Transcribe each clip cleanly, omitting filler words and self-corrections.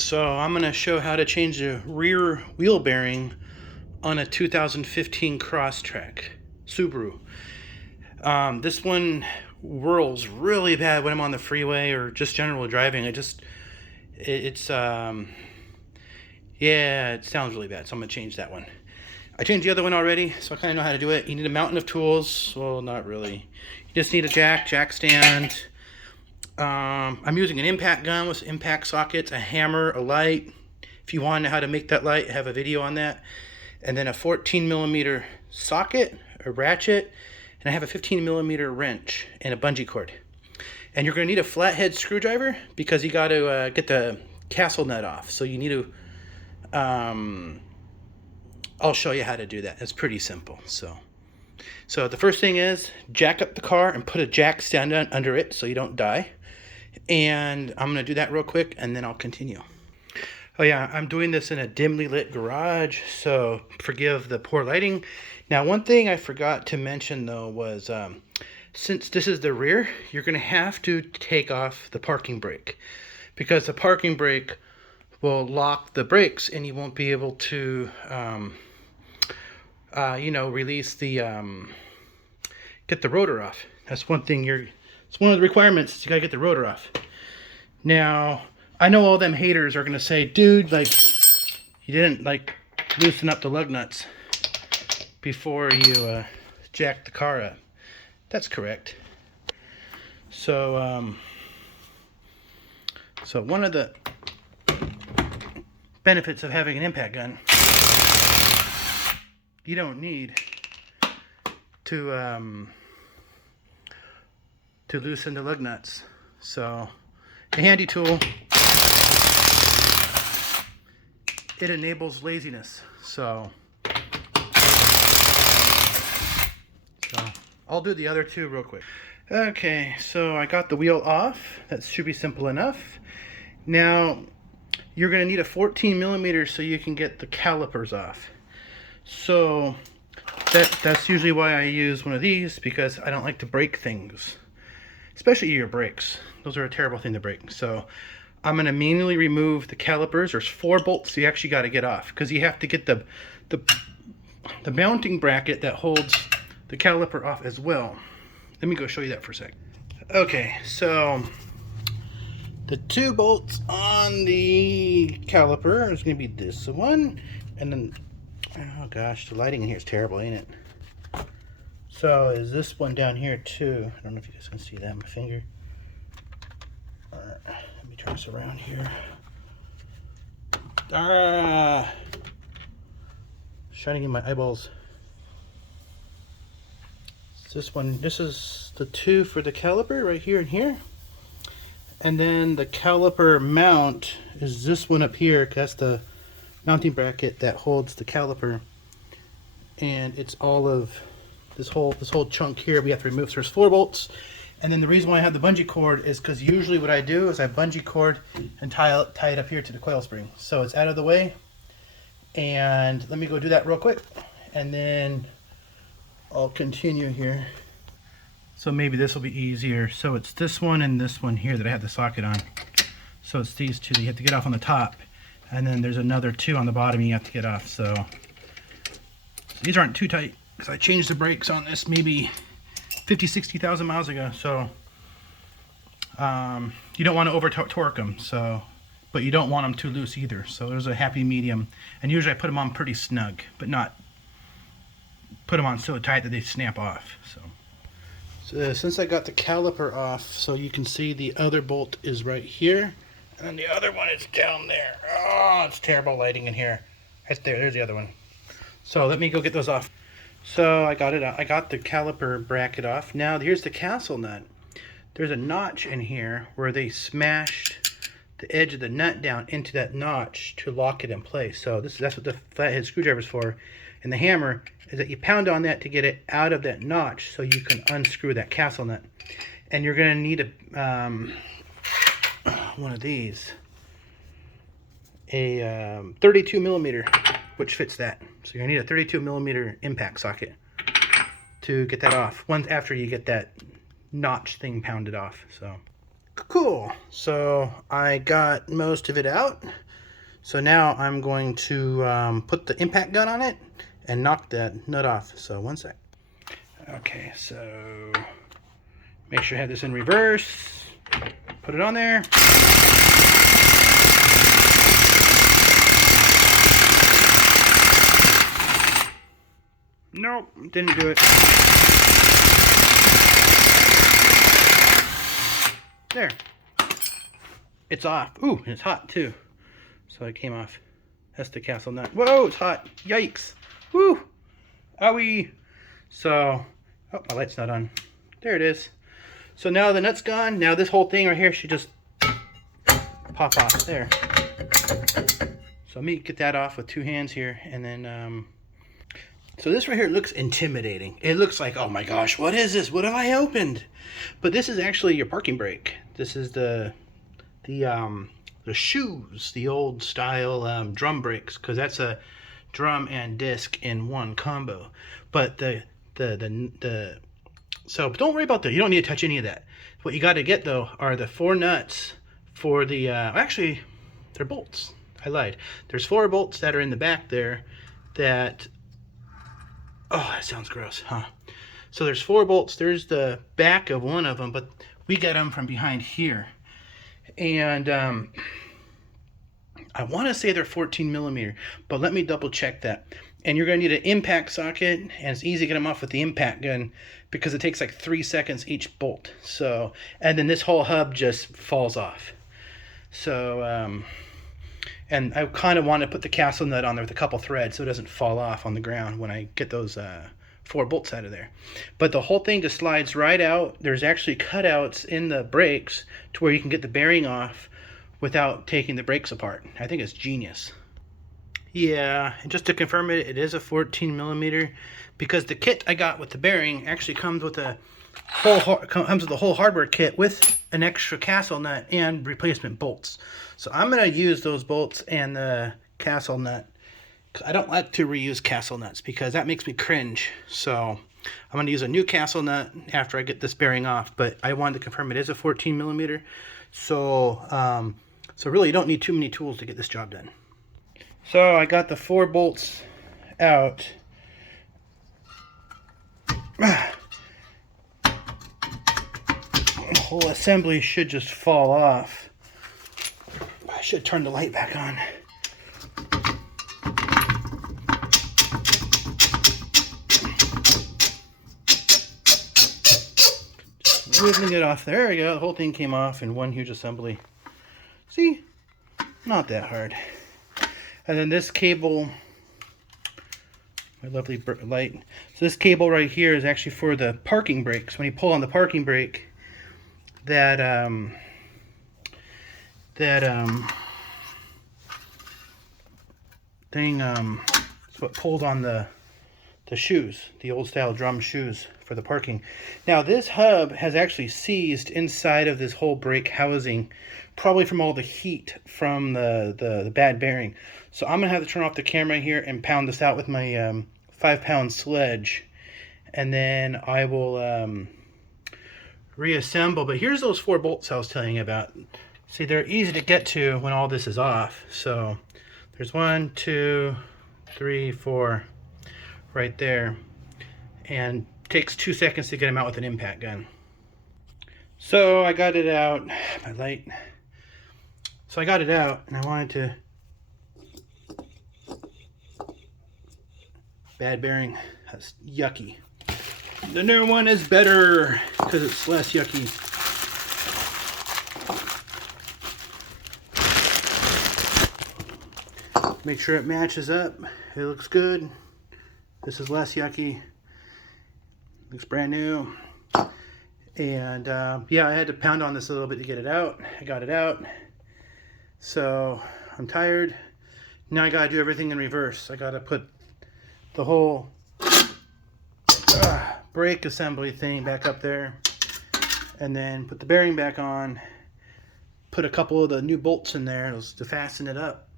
So I'm going to show how to change the rear wheel bearing on a 2015 Crosstrek Subaru. This one whirls really bad when I'm on the freeway or just general driving. Yeah, it sounds really bad, so I'm going to change that one. I changed the other one already, so I kind of know how to do it. You need a mountain of tools. Well, not really. You just need a jack stand. I'm using an impact gun with impact sockets, a hammer, a light. If you want to know how to make that light, I have a video on that. And then a 14mm socket, a ratchet, and I have a 15mm wrench and a bungee cord. And you're going to need a flathead screwdriver because you got to get the castle nut off. So you need to, I'll show you how to do that. It's pretty simple. So the first thing is jack up the car and put a jack stand under it so you don't die. And I'm going to do that real quick and then I'll continue. Oh yeah, I'm doing this in a dimly lit garage, so forgive the poor lighting. Now, one thing I forgot to mention though was since this is the rear, you're going to have to take off the parking brake because the parking brake will lock the brakes and you won't be able to release the get the rotor off. That's one thing it's one of the requirements. You gotta get the rotor off. Now, I know all them haters are gonna say, dude, like, you didn't like loosen up the lug nuts before you jacked the car up. That's correct. So one of the benefits of having an impact gun, you don't need to loosen the lug nuts. So a handy tool. It enables laziness. So I'll do the other two real quick. Okay, so I got the wheel off. That should be simple enough. Now you're going to need a 14mm so you can get the calipers off. So that's usually why I use one of these, because I don't like to break things, especially your brakes. Those are a terrible thing to break. So I'm going to manually remove the calipers. There's 4 bolts you actually got to get off because you have to get the mounting bracket that holds the caliper off as well. Let me go show you that for a sec. Okay, so the 2 bolts on the caliper is going to be this one, and then, oh gosh, the lighting in here is terrible, ain't it? So is this one down here too. I don't know if you guys can see that, my finger. Alright, let me turn this around here. Shining in my eyeballs. This one, this is the 2 for the caliper right here and here. And then the caliper mount is this one up here, because that's the mounting bracket that holds the caliper. And it's all of this whole chunk here we have to remove. So there's 4 bolts. And then the reason why I have the bungee cord is because usually what I do is I bungee cord and tie it up here to the coil spring. So it's out of the way. And let me go do that real quick. And then I'll continue here. So maybe this will be easier. So it's this one and this one here that I have the socket on. So it's these 2 that you have to get off on the top. And then there's another 2 on the bottom you have to get off. So these aren't too tight because I changed the brakes on this maybe 50,000-60,000 miles ago. So you don't want to over torque them. So, but you don't want them too loose either. So there's a happy medium. And usually I put them on pretty snug, but not put them on so tight that they snap off. So since I got the caliper off, so you can see the other bolt is right here, and then the other one is down there. Oh, it's terrible lighting in here. Right there, there's the other one. So let me go get those off. So I got it out. I got the caliper bracket off. Now here's the castle nut. There's a notch in here where they smashed the edge of the nut down into that notch to lock it in place. So that's what the flathead screwdriver is for. And the hammer is that you pound on that to get it out of that notch so you can unscrew that castle nut. And you're going to need one of these, a 32mm, which fits that. So you're going to need a 32mm impact socket to get that off once after you get that notch thing pounded off. So cool. So I got most of it out. So now I'm going to put the impact gun on it and knock that nut off. So one sec. Okay, so make sure I have this in reverse. Put it on there. Nope, didn't do it. There. It's off. Ooh, it's hot too. So it came off. That's the castle nut. Whoa, it's hot. Yikes. Woo. Owie. So, oh, my light's not on. There it is. So now the nut's gone. Now this whole thing right here should just pop off. There. So let me get that off with two hands here. And then, so this right here looks intimidating. It looks like, oh my gosh, what is this? What have I opened? But this is actually your parking brake. This is the shoes, the old style drum brakes, because that's a drum and disc in one combo. But so don't worry about that. You don't need to touch any of that. What you got to get though are the 4 nuts for the actually they're bolts. I lied. There's 4 bolts that are in the back there that, oh, that sounds gross, huh? So there's 4 bolts. There's the back of one of them, but we get them from behind here. And I want to say they're 14 millimeter, but let me double check that. And you're going to need an impact socket, and it's easy to get them off with the impact gun because it takes like 3 seconds each bolt. So, and then this whole hub just falls off. So, and I kind of want to put the castle nut on there with a couple threads so it doesn't fall off on the ground when I get those 4 bolts out of there. But the whole thing just slides right out. There's actually cutouts in the brakes to where you can get the bearing off without taking the brakes apart. I think it's genius. Yeah, and just to confirm it, it is a 14 millimeter because the kit I got with the bearing actually comes with the whole hardware kit with an extra castle nut and replacement bolts. So I'm going to use those bolts and the castle nut. I don't like to reuse castle nuts because that makes me cringe. So I'm going to use a new castle nut after I get this bearing off. But I wanted to confirm it is a 14 millimeter. So, so really you don't need too many tools to get this job done. So I got the 4 bolts out. The whole assembly should just fall off. I should turn the light back on. Just wiggling it off. There we go. The whole thing came off in one huge assembly. See? Not that hard. And then this cable, my lovely light. So this cable right here is actually for the parking brakes. When you pull on the parking brake, that thing is what pulls on the shoes, the old style drum shoes for the parking. Now this hub has actually seized inside of this whole brake housing, probably from all the heat from the bad bearing. So I'm gonna have to turn off the camera here and pound this out with my 5-pound sledge, and then I will reassemble. But here's those 4 bolts I was telling you about. See, they're easy to get to when all this is off. So there's 1, 2, 3, 4 right there, and it takes 2 seconds to get them out with an impact gun. So I got it out, my light. So I got it out, and I wanted to. Bad bearing, that's yucky. The new one is better because it's less yucky. Make sure it matches up. It looks good. This is less yucky. Looks brand new. And yeah, I had to pound on this a little bit to get it out. I got it out. So I'm tired. Now I gotta do everything in reverse. I gotta put the whole brake assembly thing back up there, and then put the bearing back on, put a couple of the new bolts in there to fasten it up,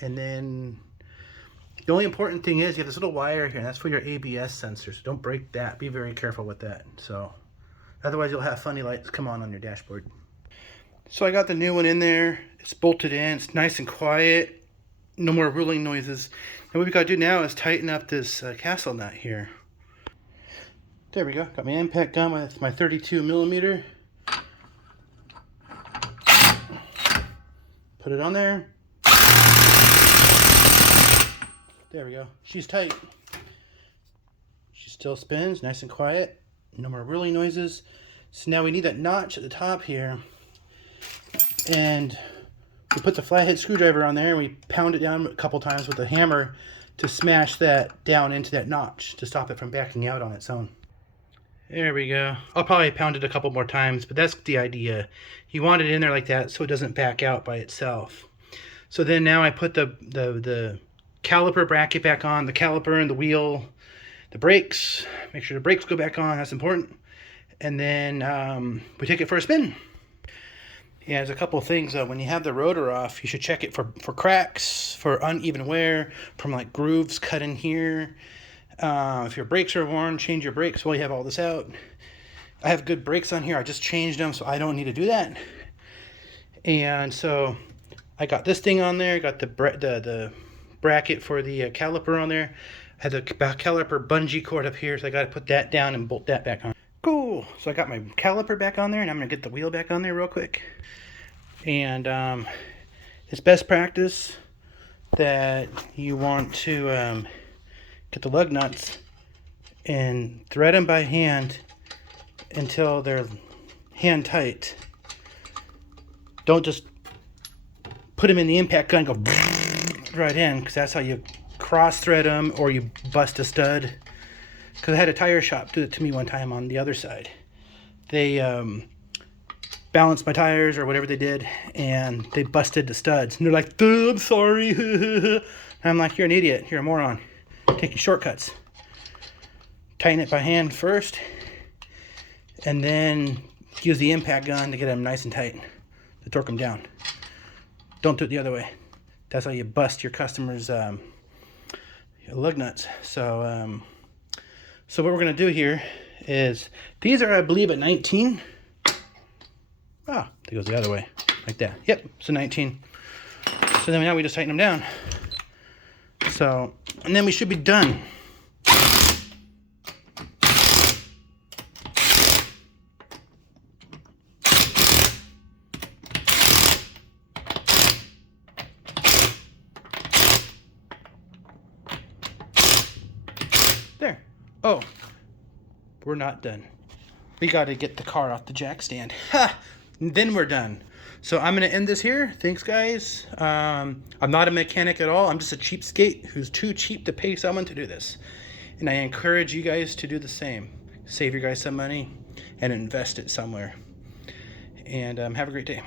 and then the only important thing is you have this little wire here, and that's for your ABS sensor, so don't break that. Be very careful with that. So otherwise you'll have funny lights come on your dashboard. So I got the new one in there. It's bolted in. It's nice and quiet. No more ruling noises. And what we got to do now is tighten up this castle nut here. There we go. Got my impact gun with my 32 millimeter. Put it on there. There we go. She's tight. She still spins, nice and quiet. No more ruling noises. So now we need that notch at the top here. And we put the flathead screwdriver on there and we pound it down a couple times with a hammer to smash that down into that notch to stop it from backing out on its own. There we go. I'll probably pound it a couple more times, but that's the idea. You want it in there like that so it doesn't back out by itself. So then now I put the caliper bracket back on, the caliper and the wheel, the brakes. Make sure the brakes go back on, that's important. And then we take it for a spin. Yeah, there's a couple of things though. When you have the rotor off, you should check it for cracks, for uneven wear, from like grooves cut in here. If your brakes are worn, change your brakes while you have all this out. I have good brakes on here. I just changed them, so I don't need to do that. And so I got this thing on there. Got the bracket for the caliper on there. I had the caliper bungee cord up here, so I got to put that down and bolt that back on. Cool. So I got my caliper back on there, and I'm going to get the wheel back on there real quick. And it's best practice that you want to get the lug nuts and thread them by hand until they're hand tight. Don't just put them in the impact gun and go right in, because that's how you cross thread them or you bust a stud. Because I had a tire shop do it to me one time on the other side. They balanced my tires or whatever they did, and they busted the studs. And they're like, I'm sorry. And I'm like, you're an idiot. You're a moron. Taking shortcuts. Tighten it by hand first, and then use the impact gun to get them nice and tight to torque them down. Don't do it the other way. That's how you bust your customers' your lug nuts. So so what we're going to do here is, these are, I believe, at 19. Ah, it goes the other way, like that. Yep, so 19. So then now we just tighten them down. So, and then we should be done. There. Oh, we're not done. We got to get the car off the jack stand. Ha! And then we're done. So I'm going to end this here. Thanks, guys. I'm not a mechanic at all. I'm just a cheapskate who's too cheap to pay someone to do this. And I encourage you guys to do the same. Save you guys some money and invest it somewhere. And have a great day.